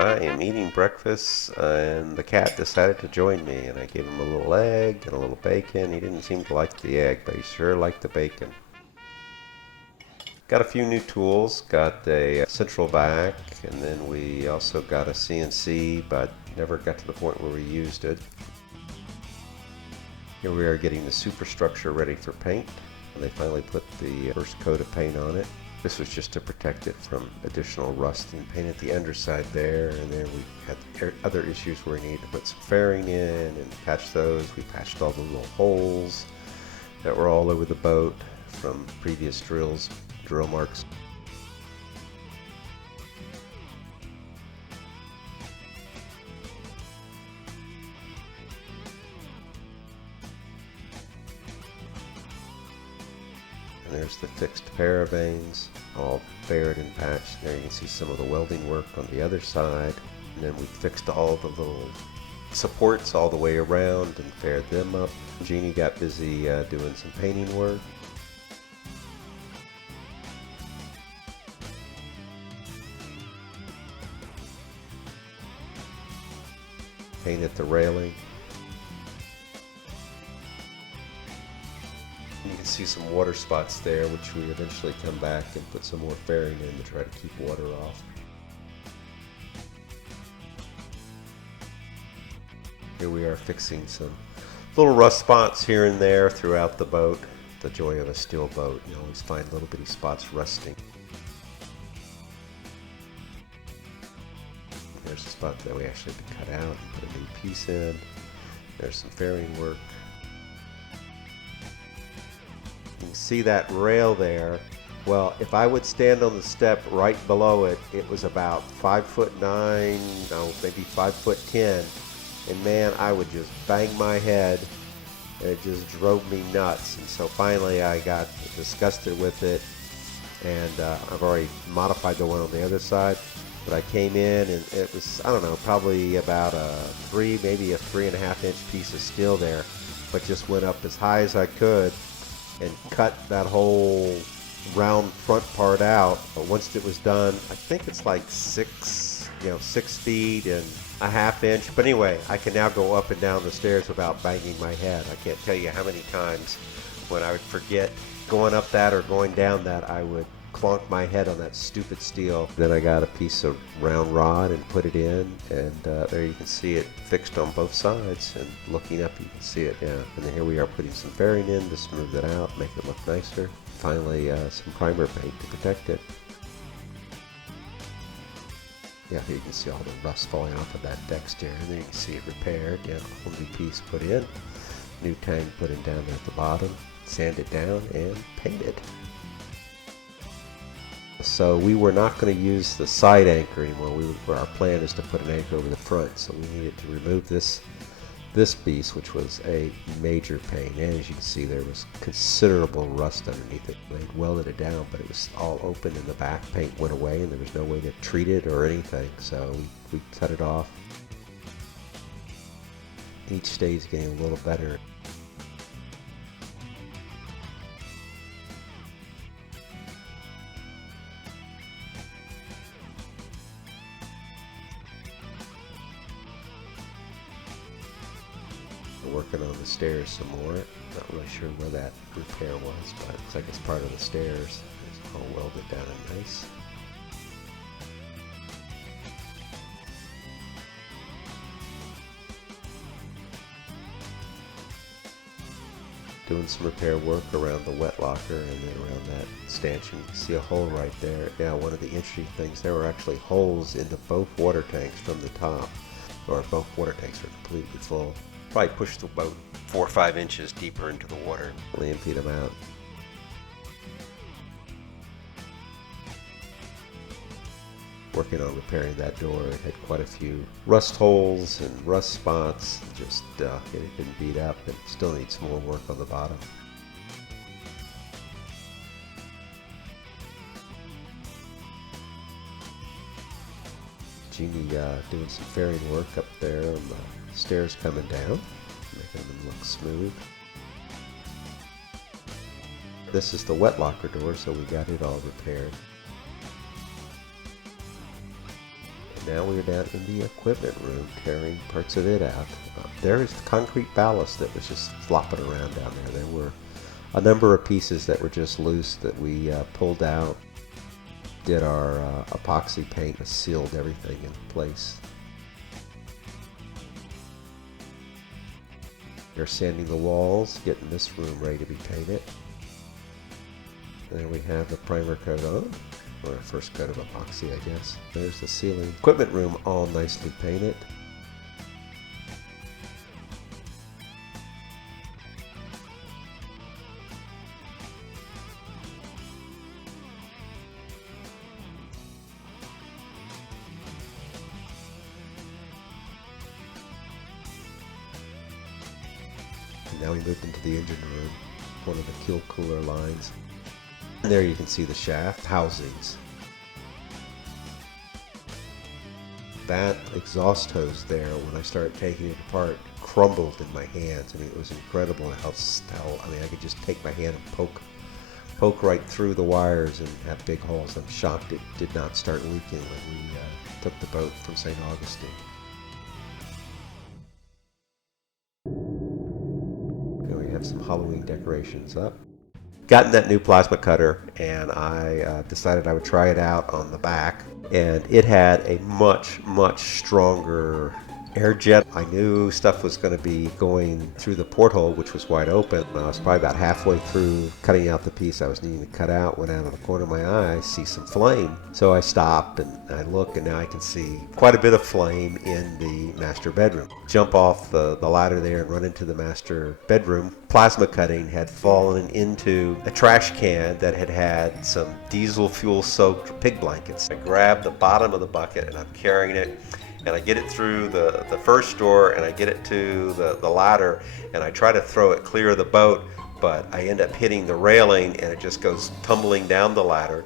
I am eating breakfast and the cat decided to join me, and I gave him a little egg and a little bacon. He didn't seem to like the egg, but he sure liked the bacon. Got a few new tools, got a central vac, and then we also got a CNC, but never got to the point where we used it. Here we are getting the superstructure ready for paint. They finally put the first coat of paint on it. This was just to protect it from additional rusting. Painted the underside there, and then we had other issues where we needed to put some fairing in and patch those. We patched all the little holes that were all over the boat from previous drill marks. And there's the fixed paravanes, all faired and patched. There you can see some of the welding work on the other side. And then we fixed all the little supports all the way around and faired them up. Jeannie got busy doing some painting work. Painted the railing. You can see some water spots there, which we eventually come back and put some more fairing in to try to keep water off. Here we are fixing some little rust spots here and there throughout the boat. The joy of a steel boat, you always find little bitty spots rusting. There's a spot that we actually had to cut out and put a new piece in. There's some fairing work. You can see that rail there. Well, if I would stand on the step right below it, it was about 5'9", no, maybe 5'10", and man, I would just bang my head, and it just drove me nuts. And so finally, I got disgusted with it, and I've already modified the one on the other side. But I came in, and it was, I don't know, probably about maybe a 3.5 inch piece of steel there, but just went up as high as I could and cut that whole round front part out. But once it was done, I think it's like 6 feet and a half inch. But anyway, I can now go up and down the stairs without banging my head. I can't tell you how many times when I would forget going up that or going down that, I would clonk my head on that stupid steel. Then I got a piece of round rod and put it in, and there you can see it fixed on both sides, and looking up you can see it, yeah. And then here we are putting some fairing in to smooth it out, make it look nicer. Finally some primer paint to protect it. Yeah, here you can see all the rust falling off of that deck stair, and then you can see it repaired, yeah, a whole new piece put in, new tang put in down there at the bottom, sanded down and painted. So we were not going to use the side anchor anymore. Our plan is to put an anchor over the front, so we needed to remove this piece, which was a major pain. And as you can see, there was considerable rust underneath it. They'd welded it down, but it was all open in the back. Paint went away, and there was no way to treat it or anything, so we cut it off. Each stage getting a little better. Working on the stairs some more. Not really sure where that repair was, but it looks like it's part of the stairs. It's all welded down and nice. Doing some repair work around the wet locker and then around that stanchion. You can see a hole right there. Now, one of the interesting things, there were actually holes into both water tanks from the top, or both water tanks are completely full. Probably pushed the boat 4 or 5 inches deeper into the water and really emptied them out. Working on repairing that door. It had quite a few rust holes and rust spots. Just it had been beat up and still needs some more work on the bottom. Jeannie doing some fairing work up there on the stairs coming down, making them look smooth. This is the wet locker door, so we got it all repaired. Now we're down in the equipment room tearing parts of it out. There is the concrete ballast that was just flopping around down there. There were a number of pieces that were just loose that we pulled out, did our epoxy paint, sealed everything in place. They're sanding the walls, getting this room ready to be painted. There we have the primer coat on, or a first coat of epoxy, I guess. There's the ceiling. Equipment room all nicely painted. And now we moved into the engine room, one of the kill cooler lines. And there you can see the shaft housings. That exhaust hose there, when I started taking it apart, crumbled in my hands. I mean, it was incredible how I mean, I could just take my hand and poke right through the wires and have big holes. I'm shocked it did not start leaking when we took the boat from St. Augustine. Here we have some Halloween decorations up. Gotten that new plasma cutter, and I decided I would try it out on the back, and it had a much stronger air jet. I knew stuff was going to be going through the porthole, which was wide open. I was probably about halfway through cutting out the piece I was needing to cut out when out of the corner of my eye I see some flame. So I stopped and I look, and now I can see quite a bit of flame in the master bedroom. Jump off the ladder there and run into the master bedroom. Plasma cutting had fallen into a trash can that had some diesel fuel soaked pig blankets. I grabbed the bottom of the bucket and I'm carrying it, and I get it through the first door, and I get it to the ladder, and I try to throw it clear of the boat, but I end up hitting the railing and it just goes tumbling down the ladder.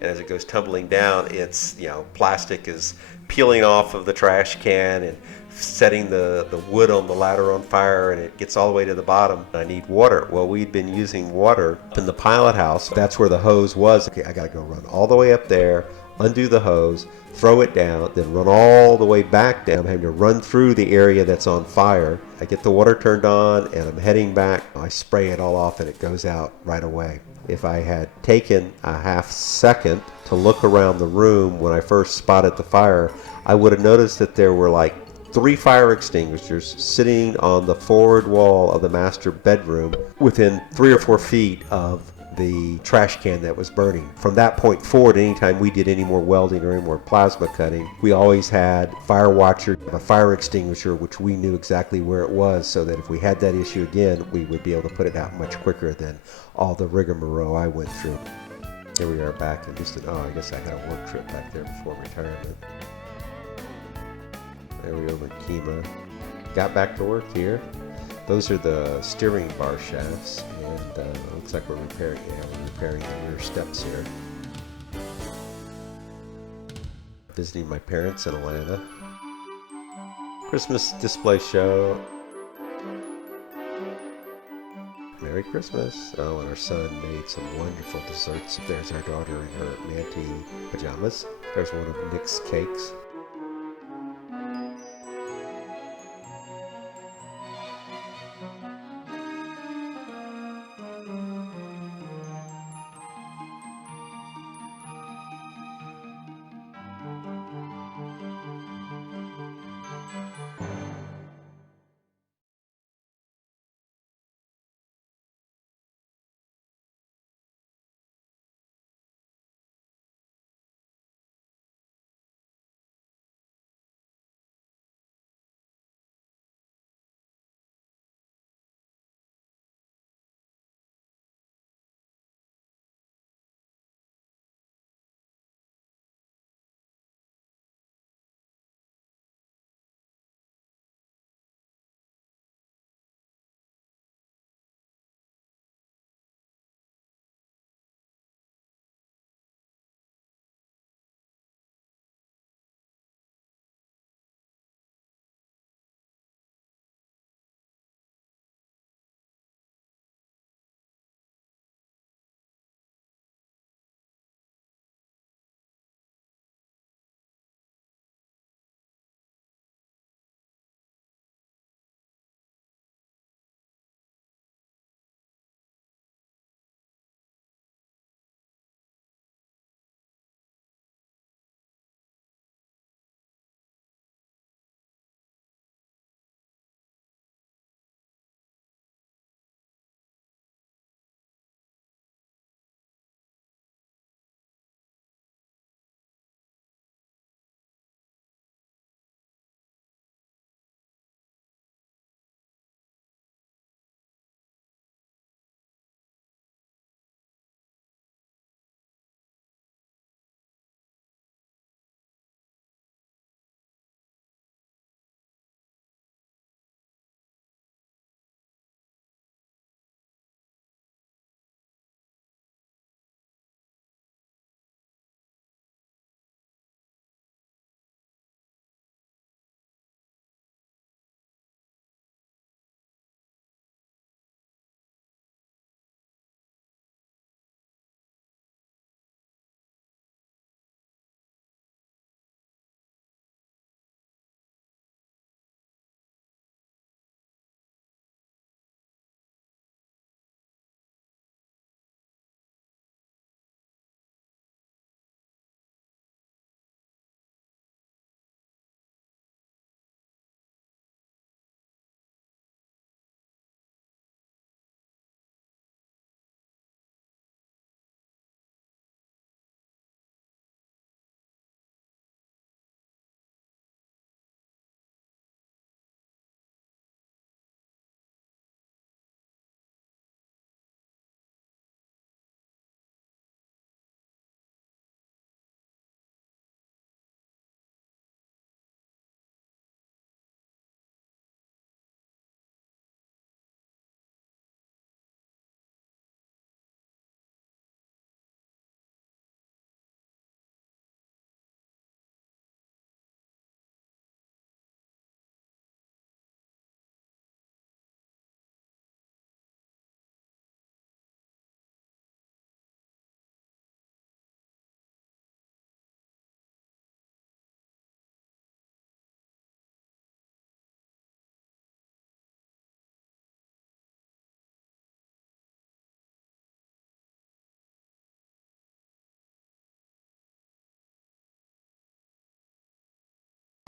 And as it goes tumbling down, it's, plastic is peeling off of the trash can and setting the wood on the ladder on fire, and it gets all the way to the bottom. I need water. Well, we'd been using water up in the pilot house. That's where the hose was. Okay, I gotta go run all the way up there, undo the hose, throw it down, then run all the way back down. I'm having to run through the area that's on fire. I get the water turned on and I'm heading back. I spray it all off and it goes out right away. If I had taken a half second to look around the room when I first spotted the fire, I would have noticed that there were like 3 fire extinguishers sitting on the forward wall of the master bedroom within 3 or 4 feet of the trash can that was burning. From that point forward, anytime we did any more welding or any more plasma cutting, we always had fire watcher, a fire extinguisher, which we knew exactly where it was, so that if we had that issue again, we would be able to put it out much quicker than all the rigmarole I went through. Here we are back in Houston. Oh, I guess I had a work trip back there before retirement. There we go, Kima. Got back to work here. Those are the steering bar shafts, and looks like we're repairing the rear steps here. Visiting my parents in Atlanta. Christmas display show. Merry Christmas. Oh, and our son made some wonderful desserts. There's our daughter in her manty pajamas. There's one of Nick's cakes.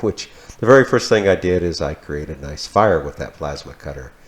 which the very first thing I did is I created a nice fire with that plasma cutter.